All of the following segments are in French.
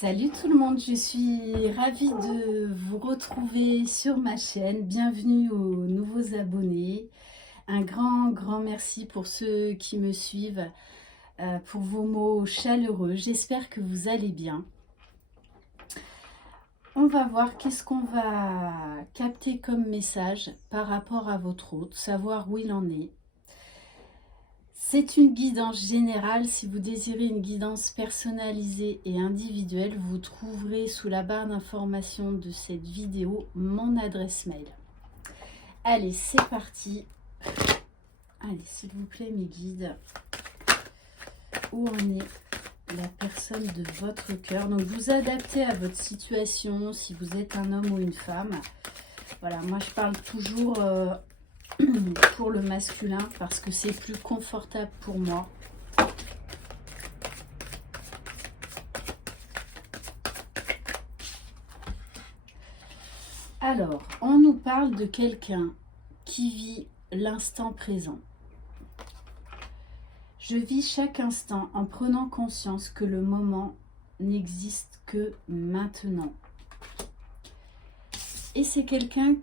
Salut tout le monde, je suis ravie de vous retrouver sur ma chaîne. Bienvenue aux nouveaux abonnés. Un grand merci pour ceux qui me suivent, pour vos mots chaleureux. J'espère que vous allez bien. On va voir qu'est-ce qu'on va capter comme message par rapport à votre hôte, savoir où il en est. C'est une guidance générale. Si vous désirez une guidance personnalisée et individuelle, vous trouverez sous la barre d'information de cette vidéo mon adresse mail. Allez, c'est parti. Allez, s'il vous plaît, mes guides, où en est la personne de votre cœur? Donc, vous adaptez à votre situation, si vous êtes un homme ou une femme. Voilà, moi, je parle toujours pour le masculin parce que c'est plus confortable pour moi. Alors, on nous parle de quelqu'un qui vit l'instant présent. Je vis chaque instant en prenant conscience que le moment n'existe que maintenant. Et c'est quelqu'un,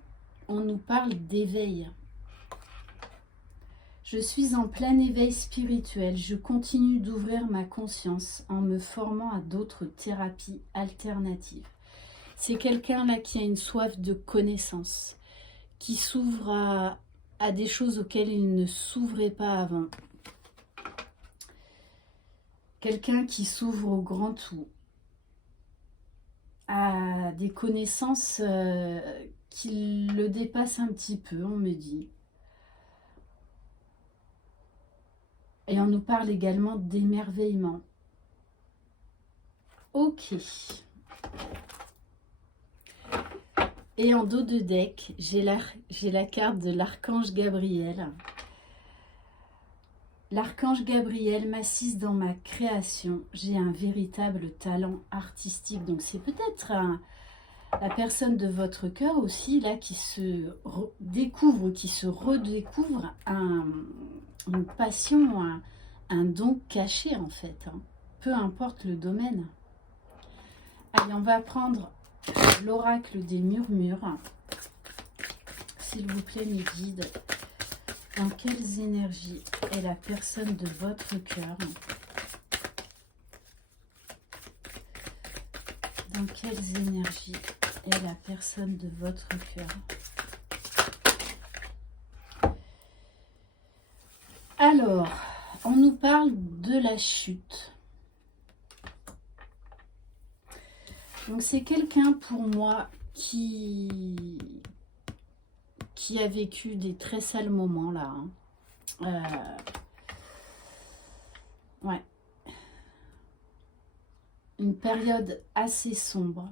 on nous parle d'éveil. Je suis en plein éveil spirituel. Je continue d'ouvrir ma conscience en me formant à d'autres thérapies alternatives. C'est quelqu'un là qui a une soif de connaissance, qui s'ouvre à des choses auxquelles il ne s'ouvrait pas avant. Quelqu'un qui s'ouvre au grand tout, à des connaissances qui le dépassent un petit peu, on me dit. Et on nous parle également d'émerveillement. Ok. Et en dos de deck, j'ai la carte de l'archange Gabriel. L'archange Gabriel m'assiste dans ma création. J'ai un véritable talent artistique. Donc c'est peut-être la personne de votre cœur aussi, là, qui se découvre, qui se redécouvre une passion, un don caché en fait, hein. Peu importe le domaine. Allez, on va prendre l'oracle des murmures. S'il vous plaît, mes guides, dans quelles énergies est la personne de votre cœur? Dans quelles énergies est la personne de votre cœur? Alors, on nous parle de la chute. Donc c'est quelqu'un pour moi qui a vécu des très sales moments là. Ouais. Une période assez sombre,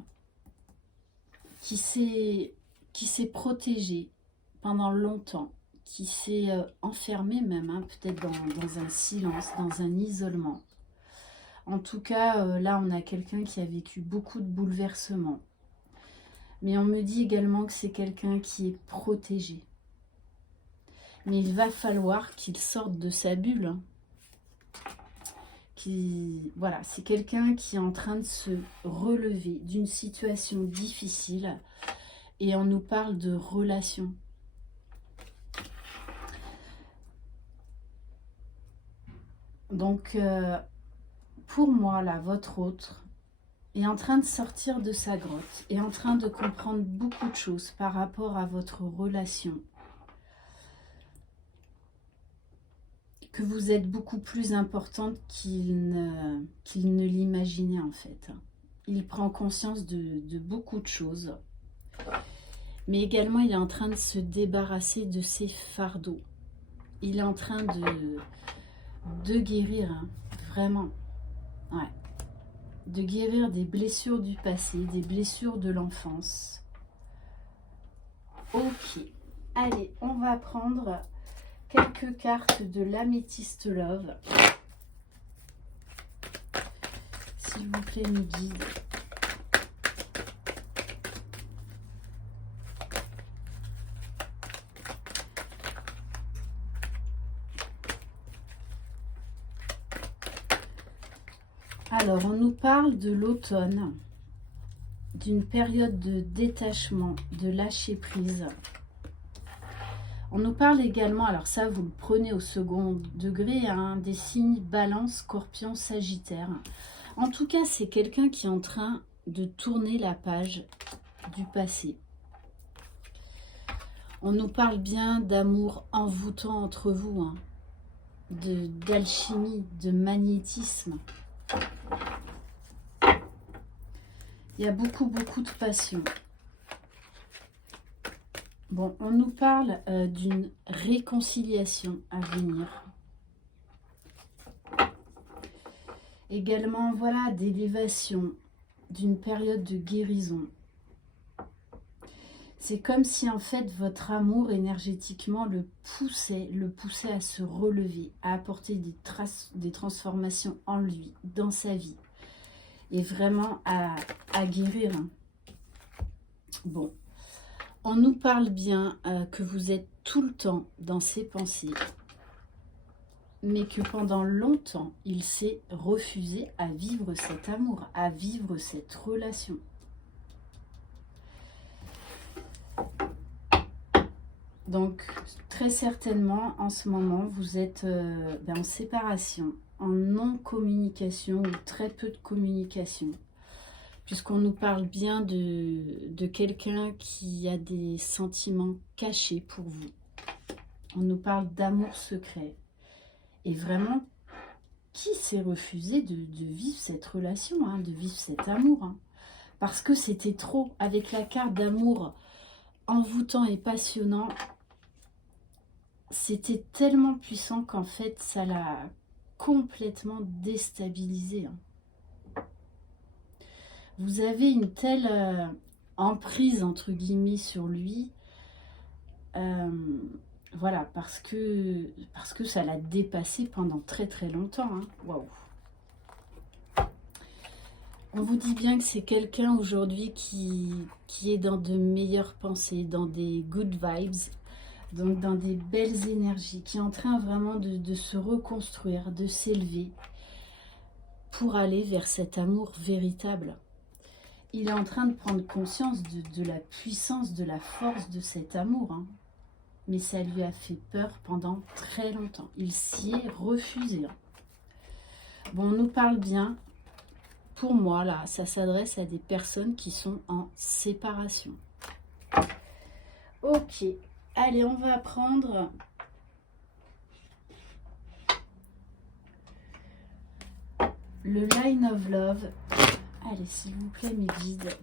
qui s'est protégé pendant longtemps, qui s'est enfermé même, hein, peut-être dans un silence, dans un isolement. En tout cas, là, on a quelqu'un qui a vécu beaucoup de bouleversements. Mais on me dit également que c'est quelqu'un qui est protégé. Mais il va falloir qu'il sorte de sa bulle, hein. Voilà, c'est quelqu'un qui est en train de se relever d'une situation difficile. Et on nous parle de relations. Donc, pour moi, là, votre autre est en train de sortir de sa grotte, est en train de comprendre beaucoup de choses par rapport à votre relation. Que vous êtes beaucoup plus importante qu'il ne l'imaginait en fait. Il prend conscience de beaucoup de choses. Mais également, il est en train de se débarrasser de ses fardeaux. Il est en train de guérir, hein, vraiment. Ouais. De guérir des blessures du passé, des blessures de l'enfance. Ok. Allez, on va prendre quelques cartes de l'améthyste love. S'il vous plaît, mes guides. Alors, on nous parle de l'automne, d'une période de détachement, de lâcher prise. On nous parle également, alors ça vous le prenez au second degré, hein, des signes Balance, Scorpion, Sagittaire. En tout cas, c'est quelqu'un qui est en train de tourner la page du passé. On nous parle bien d'amour envoûtant entre vous, hein, d'alchimie, de magnétisme. Il y a beaucoup de passion. Bon, on nous parle d'une réconciliation à venir. Également, voilà, d'élévation, d'une période de guérison. C'est comme si en fait votre amour énergétiquement le poussait à se relever, à apporter des transformations en lui, dans sa vie. Et vraiment à guérir. Bon, on nous parle bien que vous êtes tout le temps dans ses pensées, mais que pendant longtemps, il s'est refusé à vivre cet amour, à vivre cette relation. Donc, très certainement, en ce moment, vous êtes en séparation, en non-communication ou très peu de communication. Puisqu'on nous parle bien de quelqu'un qui a des sentiments cachés pour vous. On nous parle d'amour secret. Et vraiment, qui s'est refusé de vivre cette relation, hein, de vivre cet amour, hein, parce que c'était trop. Avec la carte d'amour envoûtant et passionnant, c'était tellement puissant qu'en fait, ça l'a complètement déstabilisé. Hein. Vous avez une telle emprise, entre guillemets, sur lui. Voilà, parce que ça l'a dépassé pendant très longtemps. Hein. Waouh. On vous dit bien que c'est quelqu'un aujourd'hui qui est dans de meilleures pensées, dans des good vibes, donc dans des belles énergies, qui est en train vraiment de se reconstruire, de s'élever pour aller vers cet amour véritable. Il est en train de prendre conscience de la puissance, de la force de cet amour. Hein. Mais ça lui a fait peur pendant très longtemps. Il s'y est refusé. Hein. Bon, on nous parle bien. Pour moi, là, ça s'adresse à des personnes qui sont en séparation. Ok. Allez, on va prendre le Line of Love. Allez, s'il vous plaît, mes guides.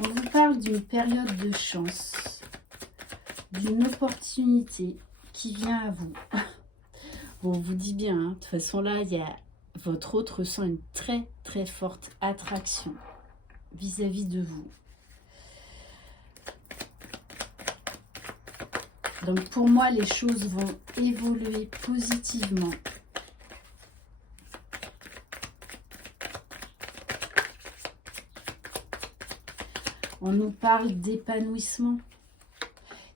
On vous parle d'une période de chance, d'une opportunité qui vient à vous. Bon, on vous dit bien, hein, de toute façon là, il y a votre autre ressent une très forte attraction vis-à-vis de vous. Donc pour moi, les choses vont évoluer positivement. On nous parle d'épanouissement.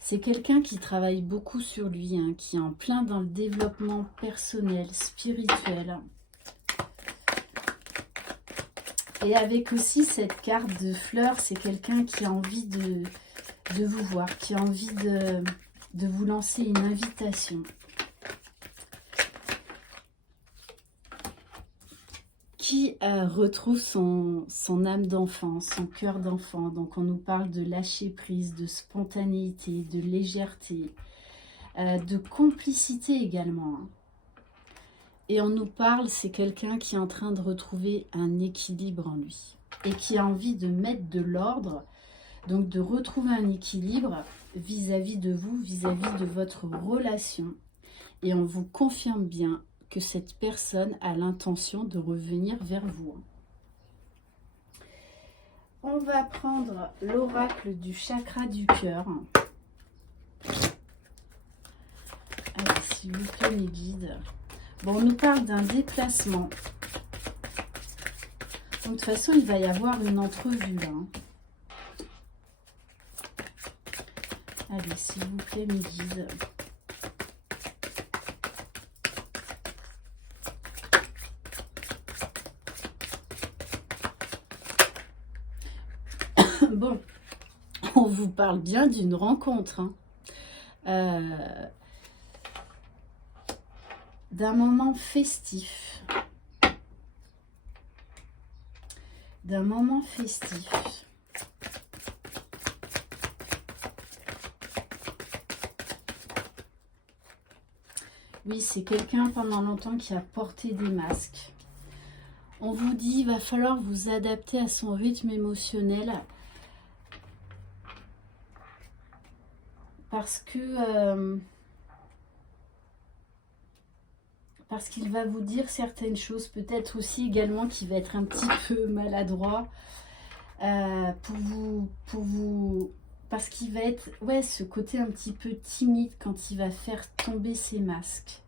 C'est quelqu'un qui travaille beaucoup sur lui, hein, qui est en plein dans le développement personnel, spirituel. Et avec aussi cette carte de fleurs, c'est quelqu'un qui a envie de vous voir, qui a envie de vous lancer une invitation. Qui retrouve son âme d'enfant, son cœur d'enfant. Donc on nous parle de lâcher prise, de spontanéité, de légèreté, de complicité également. Hein. Et on nous parle, c'est quelqu'un qui est en train de retrouver un équilibre en lui. Et qui a envie de mettre de l'ordre, donc de retrouver un équilibre vis-à-vis de vous, vis-à-vis de votre relation. Et on vous confirme bien que cette personne a l'intention de revenir vers vous. On va prendre l'oracle du chakra du cœur. Allez, s'il vous plaît, mes guides. Bon, on nous parle d'un déplacement. Donc, de toute façon, il va y avoir une entrevue là. Allez, s'il vous plaît, mes guides. Bon, on vous parle bien d'une rencontre, hein. D'un moment festif. D'un moment festif. Oui, c'est quelqu'un pendant longtemps qui a porté des masques. On vous dit, il va falloir vous adapter à son rythme émotionnel. Parce qu'il va vous dire certaines choses, peut-être aussi également qu'il va être un petit peu maladroit parce qu'il va être, ouais, ce côté un petit peu timide quand il va faire tomber ses masques.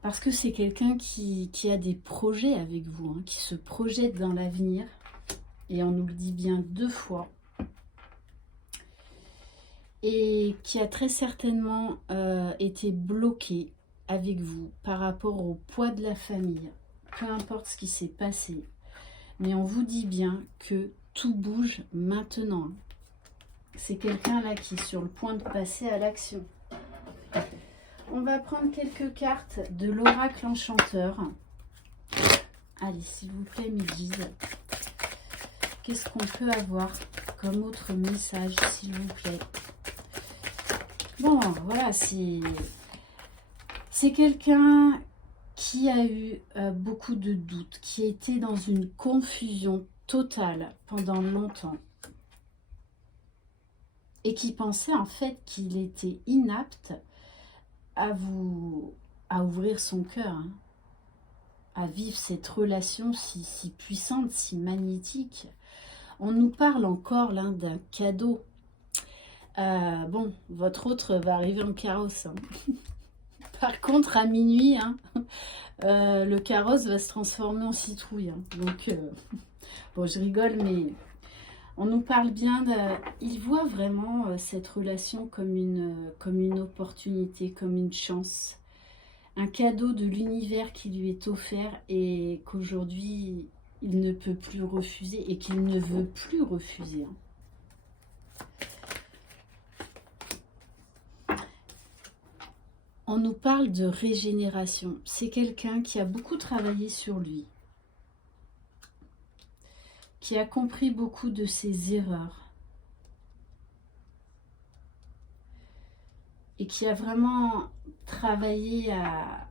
Parce que c'est quelqu'un qui a des projets avec vous, hein, qui se projette dans l'avenir, et on nous le dit bien 2 fois. Et qui a très certainement été bloqué avec vous par rapport au poids de la famille, peu importe ce qui s'est passé. Mais on vous dit bien que tout bouge maintenant. C'est quelqu'un là qui est sur le point de passer à l'action. On va prendre quelques cartes de l'oracle enchanteur. Allez, s'il vous plaît, mes guides. Qu'est-ce qu'on peut avoir comme autre message, s'il vous plaît? Bon, voilà, c'est quelqu'un qui a eu beaucoup de doutes, qui était dans une confusion totale pendant longtemps et qui pensait en fait qu'il était inapte à ouvrir son cœur, hein, à vivre cette relation si puissante, si magnétique. On nous parle encore là d'un cadeau. Bon, votre autre va arriver en carrosse, hein. Par contre, à minuit, hein, le carrosse va se transformer en citrouille, hein. Donc, bon, je rigole, mais on nous parle bien il voit vraiment cette relation comme une opportunité, comme une chance. Un cadeau de l'univers qui lui est offert et qu'aujourd'hui, il ne peut plus refuser et qu'il ne veut plus refuser, hein. On nous parle de régénération. C'est quelqu'un qui a beaucoup travaillé sur lui, qui a compris beaucoup de ses erreurs et qui a vraiment travaillé à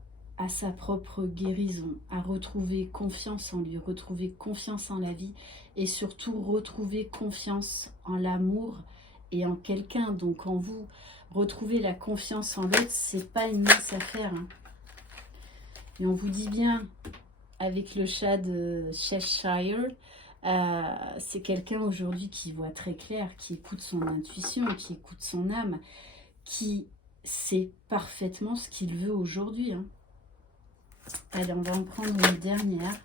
sa propre guérison, à retrouver confiance en lui, retrouver confiance en la vie et surtout retrouver confiance en l'amour et en quelqu'un, donc en vous. Retrouver la confiance en l'autre, c'est pas une mince affaire, hein. Et on vous dit bien, avec le chat de Cheshire, c'est quelqu'un aujourd'hui qui voit très clair, qui écoute son intuition, qui écoute son âme, qui sait parfaitement ce qu'il veut aujourd'hui, hein. Allez, on va en prendre une dernière.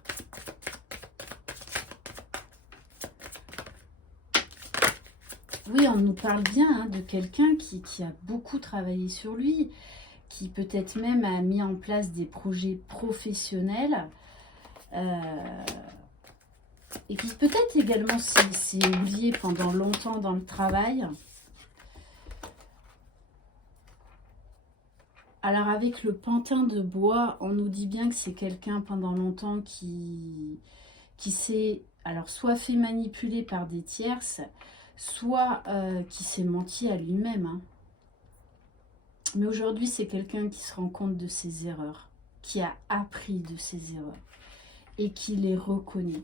Oui, on nous parle bien, hein, de quelqu'un qui a beaucoup travaillé sur lui, qui peut-être même a mis en place des projets professionnels et qui peut-être également s'est oublié pendant longtemps dans le travail. Alors avec le pantin de bois, on nous dit bien que c'est quelqu'un pendant longtemps qui s'est alors soit fait manipuler par des tierces, soit qui s'est menti à lui-même, hein. Mais aujourd'hui, c'est quelqu'un qui se rend compte de ses erreurs, qui a appris de ses erreurs et qui les reconnaît.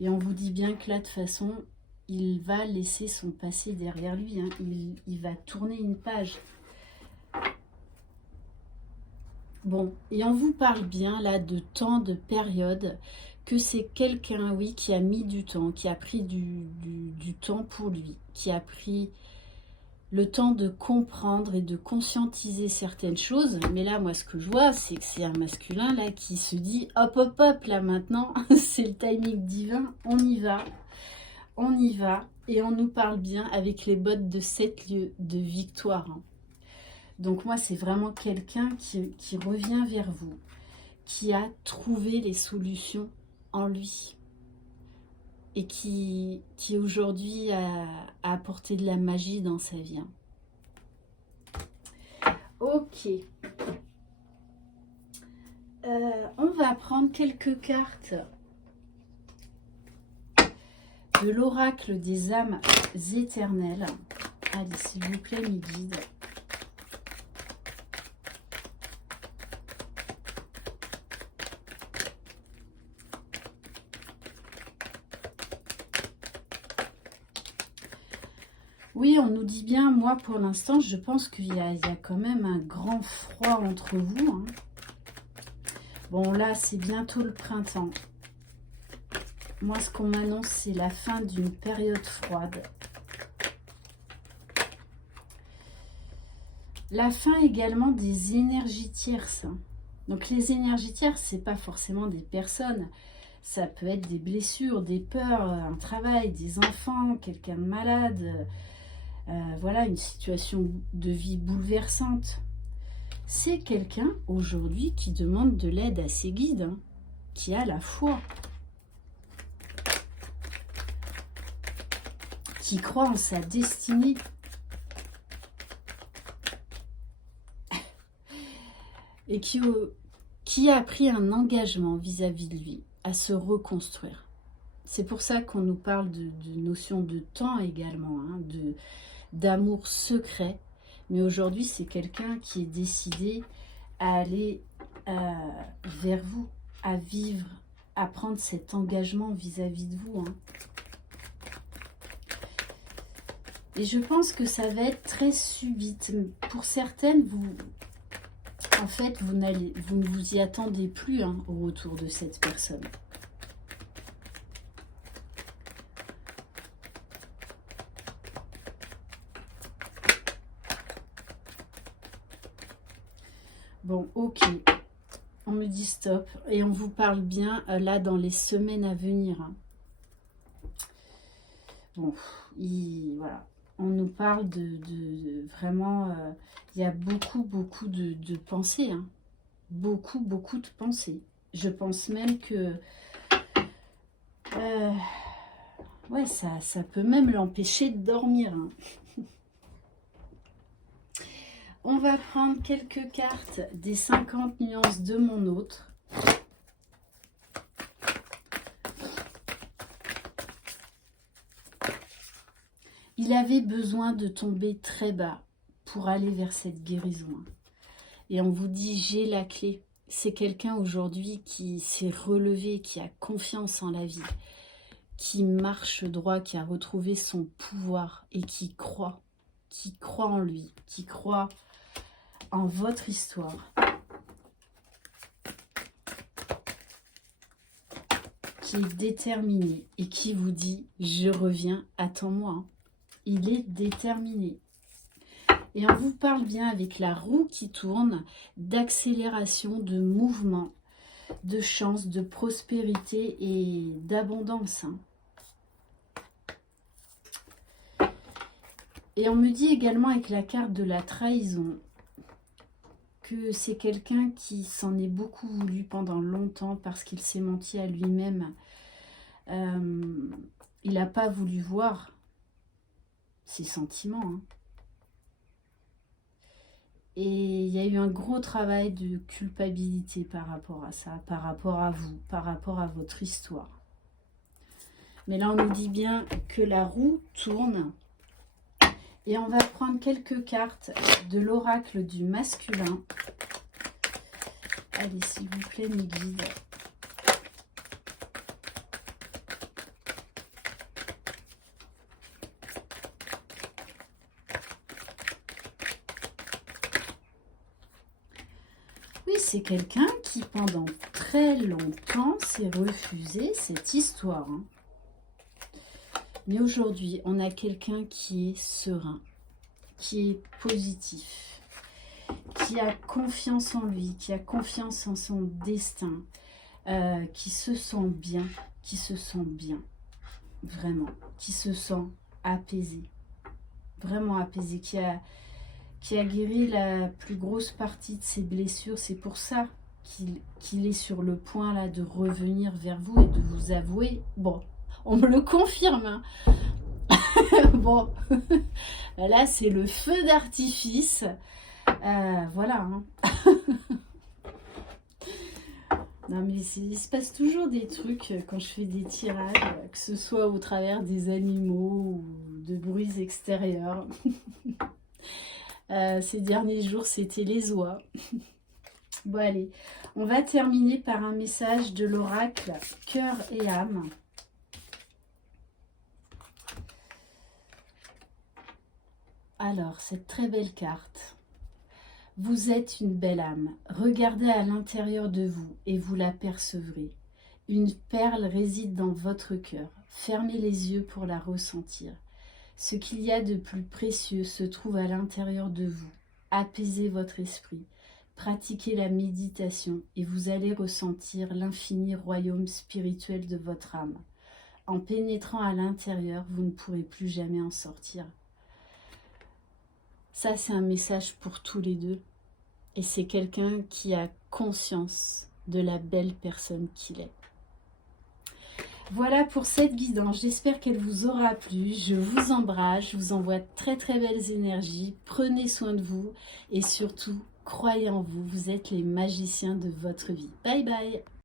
Et on vous dit bien que là, de toute façon, il va laisser son passé derrière lui, hein. Il va tourner une page. Bon, et on vous parle bien là de temps, de période, que c'est quelqu'un, oui, qui a mis du temps, qui a pris du temps pour lui, qui a pris le temps de comprendre et de conscientiser certaines choses. Mais là, moi, ce que je vois, c'est que c'est un masculin là qui se dit hop, hop, hop, là maintenant, c'est le timing divin, on y va. On y va. Et on nous parle bien avec les bottes de 7 lieux de victoire, hein. Donc moi, c'est vraiment quelqu'un qui revient vers vous, qui a trouvé les solutions en lui. et qui aujourd'hui a apporté de la magie dans sa vie. Ok. On va prendre quelques cartes de l'oracle des âmes éternelles. Allez, s'il vous plaît, mes guides. Oui, on nous dit bien, moi pour l'instant, je pense qu'il y a quand même un grand froid entre vous. Hein. Bon, là, c'est bientôt le printemps. Moi, ce qu'on m'annonce, c'est la fin d'une période froide. La fin également des énergies tierces. Donc, les énergies tierces, c'est pas forcément des personnes. Ça peut être des blessures, des peurs, un travail, des enfants, quelqu'un de malade. Voilà, une situation de vie bouleversante. C'est quelqu'un aujourd'hui qui demande de l'aide à ses guides, hein, qui a la foi, qui croit en sa destinée, et qui a pris un engagement vis-à-vis de lui, à se reconstruire. C'est pour ça qu'on nous parle de notion de temps également, hein, d'amour secret. Mais aujourd'hui, c'est quelqu'un qui est décidé à aller vers vous, à vivre, à prendre cet engagement vis-à-vis de vous. Hein. Et je pense que ça va être très subite. Pour certaines, en fait, vous ne vous y attendez plus, hein, au retour de cette personne. Bon, ok. On me dit stop. Et on vous parle bien, là, dans les semaines à venir. Hein. Bon, voilà. On nous parle de vraiment... il y a beaucoup de pensées. Hein. Beaucoup de pensées. Je pense même que... ouais, ça peut même l'empêcher de dormir. Hein. On va prendre quelques cartes des 50 nuances de mon autre. Il avait besoin de tomber très bas pour aller vers cette guérison. Et on vous dit, j'ai la clé. C'est quelqu'un aujourd'hui qui s'est relevé, qui a confiance en la vie, qui marche droit, qui a retrouvé son pouvoir et qui croit en lui, qui croit en votre histoire, qui est déterminé et qui vous dit « je reviens, attends-moi ». Il est déterminé. Et on vous parle bien avec la roue qui tourne d'accélération, de mouvement, de chance, de prospérité et d'abondance. Et on me dit également avec la carte de la trahison que c'est quelqu'un qui s'en est beaucoup voulu pendant longtemps parce qu'il s'est menti à lui-même. Il n'a pas voulu voir ses sentiments. Hein. Et il y a eu un gros travail de culpabilité par rapport à ça, par rapport à vous, par rapport à votre histoire. Mais là, on nous dit bien que la roue tourne. Et on va prendre quelques cartes de l'oracle du masculin. Allez, s'il vous plaît, mes guides. Oui, c'est quelqu'un qui, pendant très longtemps, s'est refusé cette histoire. Hein. Mais aujourd'hui, on a quelqu'un qui est serein, qui est positif, qui a confiance en lui, qui a confiance en son destin, qui se sent bien, vraiment, qui se sent apaisé, vraiment apaisé, qui a guéri la plus grosse partie de ses blessures. C'est pour ça qu'il est sur le point là de revenir vers vous et de vous avouer. Bon, On me le confirme, hein. Bon, là c'est le feu d'artifice. Voilà, hein. Non mais il se passe toujours des trucs quand je fais des tirages, que ce soit au travers des animaux ou de bruits extérieurs. Ces derniers jours, c'était les oies. Bon allez, on va terminer par un message de l'oracle Cœur et âme. Alors, cette très belle carte. Vous êtes une belle âme. Regardez à l'intérieur de vous et vous l'apercevrez. Une perle réside dans votre cœur. Fermez les yeux pour la ressentir. Ce qu'il y a de plus précieux se trouve à l'intérieur de vous. Apaisez votre esprit. Pratiquez la méditation et vous allez ressentir l'infini royaume spirituel de votre âme. En pénétrant à l'intérieur, vous ne pourrez plus jamais en sortir. Ça, c'est un message pour tous les deux. Et c'est quelqu'un qui a conscience de la belle personne qu'il est. Voilà pour cette guidance. J'espère qu'elle vous aura plu. Je vous embrasse. Je vous envoie très très belles énergies. Prenez soin de vous. Et surtout, croyez en vous. Vous êtes les magiciens de votre vie. Bye bye.